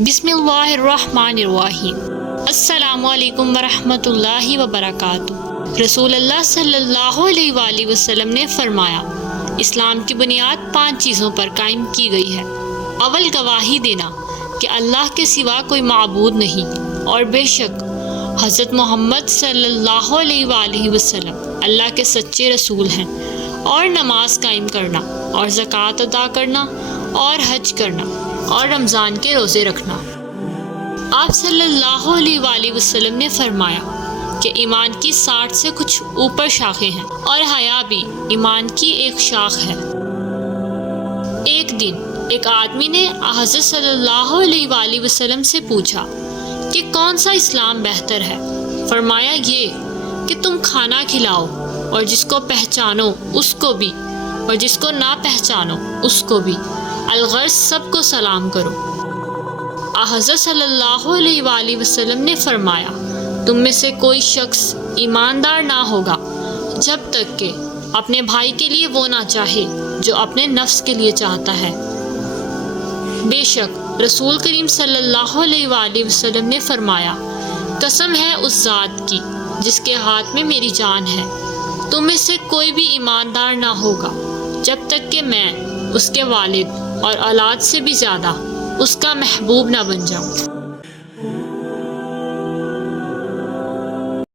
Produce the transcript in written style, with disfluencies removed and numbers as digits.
بسم اللہ الرحمن الرحیم۔ السلام علیکم ورحمۃ اللہ وبرکاتہ۔ رسول اللہ صلی اللہ علیہ وآلہ وسلم نے فرمایا، اسلام کی بنیاد 5 چیزوں پر قائم کی گئی ہے۔ اول، گواہی دینا کہ اللہ کے سوا کوئی معبود نہیں اور بے شک حضرت محمد صلی اللہ علیہ وآلہ وسلم اللہ کے سچے رسول ہیں، اور نماز قائم کرنا اور زکوٰۃ ادا کرنا اور حج کرنا اور رمضان کے روزے رکھنا۔ آپ صلی اللہ علیہ وآلہ وسلم نے فرمایا کہ ایمان کی 60 سے کچھ اوپر شاخیں ہیں اور حیا بھی ایمان کی ایک شاخ ہے۔ ایک دن ایک آدمی نے حضرت صلی اللہ علیہ وآلہ وسلم سے پوچھا کہ کون سا اسلام بہتر ہے؟ فرمایا، یہ کہ تم کھانا کھلاؤ اور جس کو پہچانو اس کو بھی اور جس کو نہ پہچانو اس کو بھی، الغرض سب کو سلام کرو۔ حضرت صلی اللہ علیہ وآلہ وسلم نے فرمایا، تم میں سے کوئی شخص ایماندار نہ ہوگا جب تک کہ اپنے بھائی کے لیے وہ نہ چاہے جو اپنے نفس کے لیے چاہتا ہے۔ بے شک رسول کریم صلی اللہ علیہ وآلہ وسلم نے فرمایا، قسم ہے اس ذات کی جس کے ہاتھ میں میری جان ہے، تم میں سے کوئی بھی ایماندار نہ ہوگا جب تک کہ میں اس کے والد اور اولاد سے بھی زیادہ اس کا محبوب نہ بن جاؤں۔